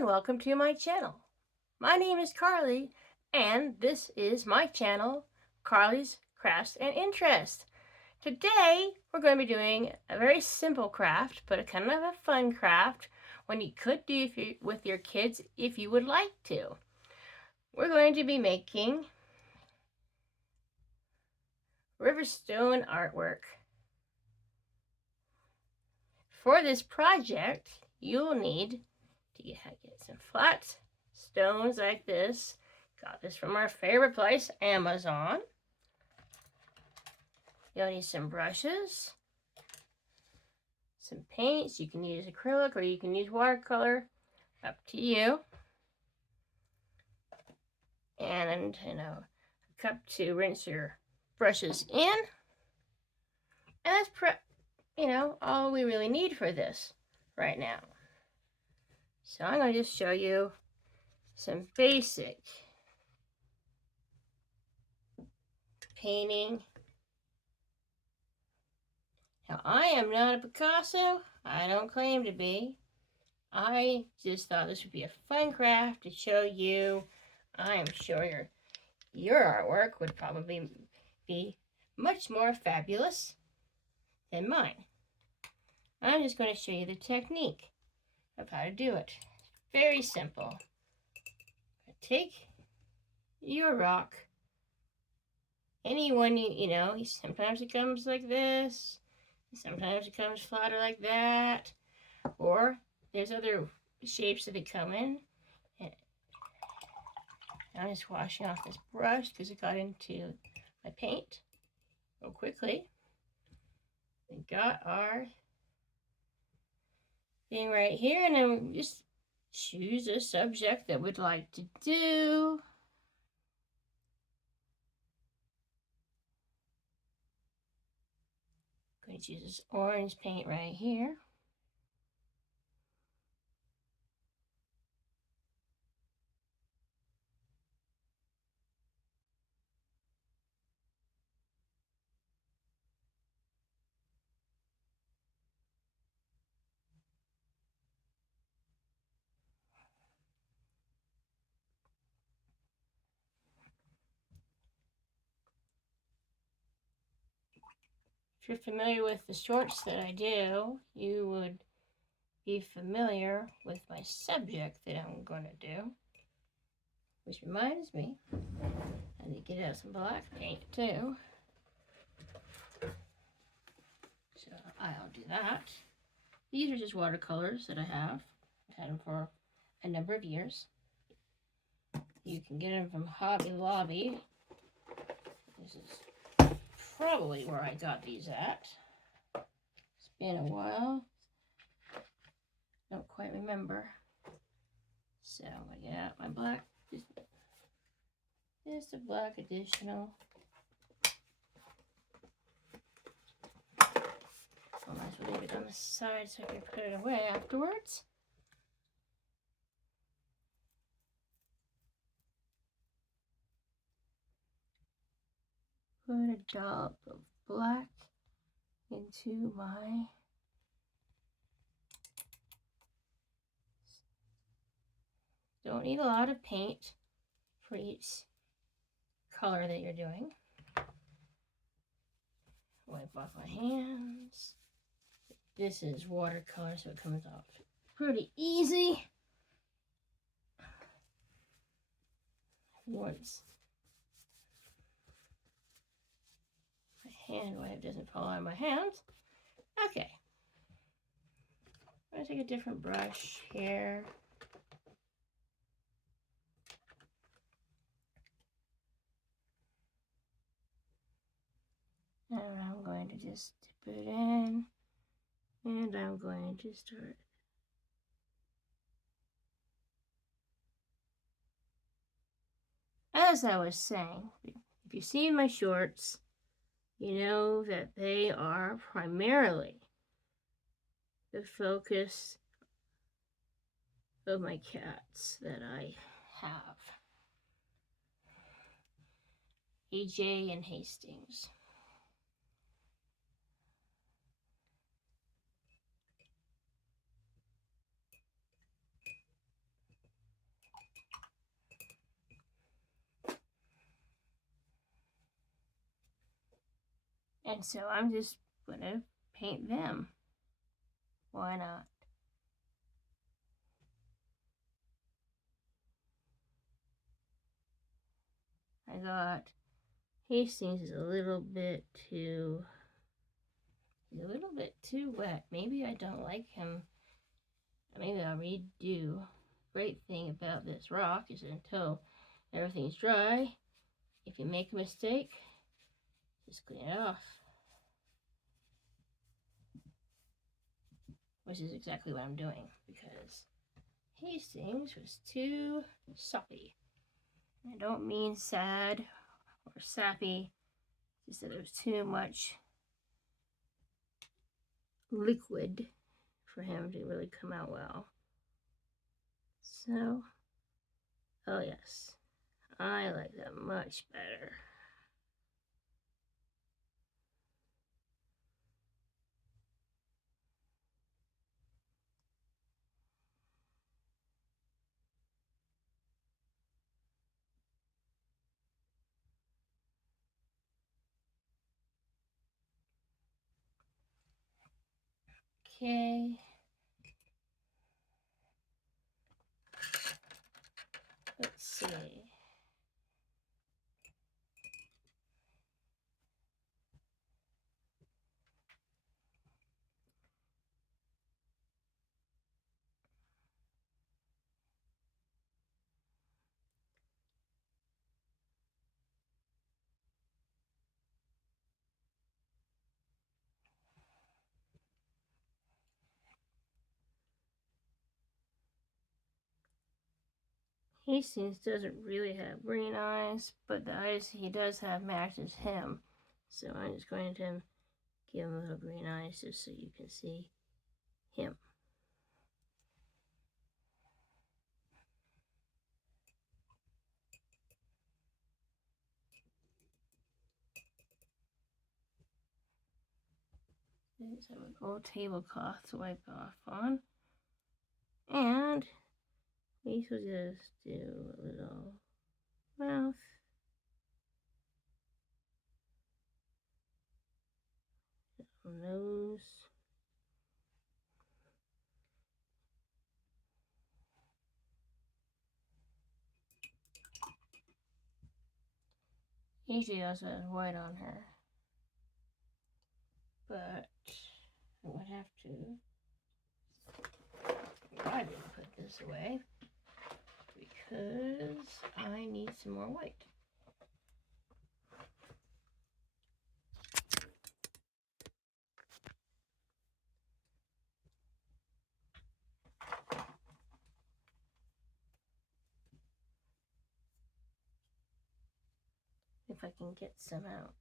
and welcome to my channel. My name is Carly and this is my channel, Carly's Crafts and Interest. Today we're going to be doing a very simple craft, but a kind of a fun craft one you could do with your kids if you would like to. We're going to be making Riverstone artwork. For this project, you'll need to get some flat stones like this. Got this from our favorite place, Amazon. You'll need some brushes, some paints. You can use acrylic or you can use watercolor, up to you. And a cup to rinse your brushes in. And that's all we really need for this right now. So I'm going to just show you some basic painting. Now, I am not a Picasso. I don't claim to be. I just thought this would be a fun craft to show you. I am sure your artwork would probably be much more fabulous than mine. I'm just going to show you the technique of how to do it. Very simple. Take your rock, any one sometimes it comes like this, sometimes it comes flatter like that, or there's other shapes that it come in. And I'm just washing off this brush because it got into my paint real quickly. We got our thing right here, and then just choose a subject that we'd like to do. I'm going to use this orange paint right here. If you're familiar with the shorts that I do, you would be familiar with my subject that I'm going to do. Which reminds me, I need to get out some black paint too. So I'll do that. These are just watercolors that I have. I've had them for a number of years. You can get them from Hobby Lobby. This is probably where I got these at. It's been a while. Don't quite remember. So I'm going to get out my black. Just a black additional. I might as well leave it on the side so I can put it away afterwards. Put a dollop of black into my don't need a lot of paint for each color that you're doing. Wipe off my hands. This is watercolor, so it comes off pretty easy. Once my hand wipe doesn't fall out of my hands. Okay. I'm going to take a different brush here. And I'm going to just dip it in. And I'm going to start. As I was saying, if you see my shorts, you know that they are primarily the focus of my cats that I have. AJ and Hastings. And so I'm just gonna paint them. Why not? I got Hastings is a little bit too wet. Maybe I don't like him. Maybe I'll redo. Great thing about this rock is until everything's dry, if you make a mistake, just clean it off. Which is exactly what I'm doing, because Hastings was too soppy. I don't mean sad or sappy, just that there was too much liquid for him to really come out well. So, oh yes, I like that much better. Okay. Let's see. Hastings doesn't really have green eyes, but the eyes he does have matches him. So I'm just going to give him little green eyes just so you can see him. Just have a gold tablecloth to wipe off on. And we shall just do a little mouth. Nose. Usually also has white on her. But I would have to. I didn't put this away because I need some more white. If I can get some out.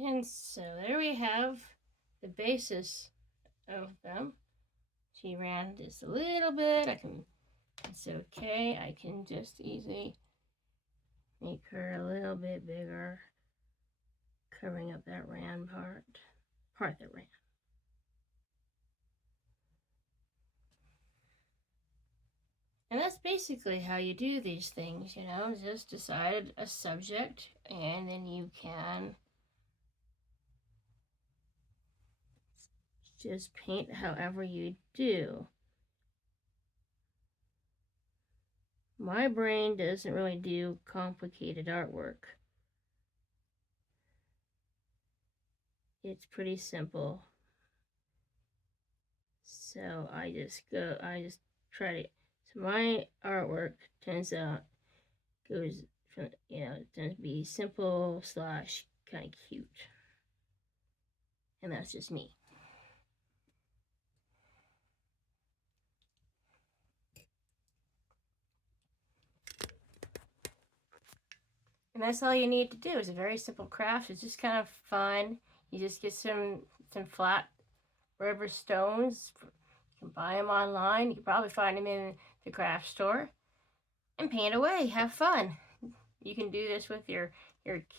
And so there we have the basis of them. She ran just a little bit. It's okay. I can just easily make her a little bit bigger, covering up that part that ran. And that's basically how you do these things, just decide a subject and then you can just paint however you do. My brain doesn't really do complicated artwork. It's pretty simple. So I just try to, so my artwork turns out goes You know, it's going to be simple slash kind of cute. And that's just me. And that's all you need to do. It's a very simple craft. It's just kind of fun. You just get some flat river stones. You can buy them online. You can probably find them in the craft store. And paint away. Have fun. You can do this with your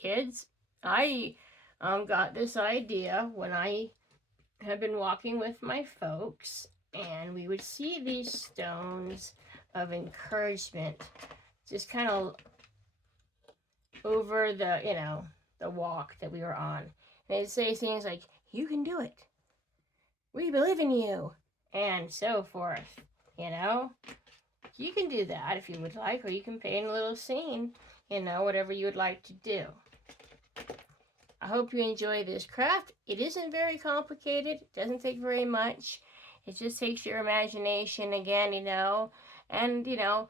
kids. I got this idea when I had been walking with my folks, and we would see these stones of encouragement just kind of over the, you know, the walk that we were on. And they'd say things like, "You can do it. We believe in you," and so forth, you know. You can do that if you would like, or you can paint a little scene, you know, whatever you would like to do. I hope you enjoy this craft. It isn't very complicated. It doesn't take very much. It just takes your imagination again, you know, and, you know,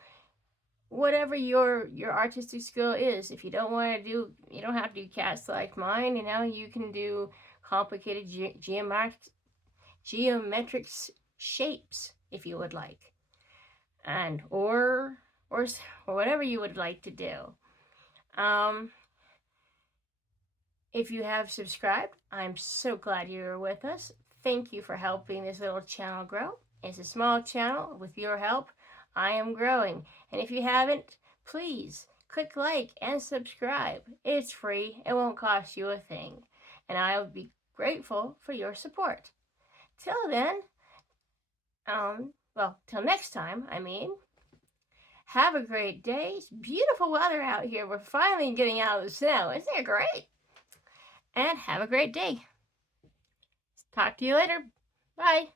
whatever your artistic skill is. If you don't want to do, you don't have to do cats like mine, you know, you can do complicated geometric shapes if you would like. And or whatever you would like to do. If you have subscribed, I'm so glad you're with us. Thank you for helping this little channel grow. It's a small channel. With your help, I am growing. And if you haven't, please click like and subscribe. It's free. It won't cost you a thing. And I'll be grateful for your support. Till then, well, till next time, I mean, have a great day. It's beautiful weather out here. We're finally getting out of the snow. Isn't it great? And have a great day. Talk to you later. Bye.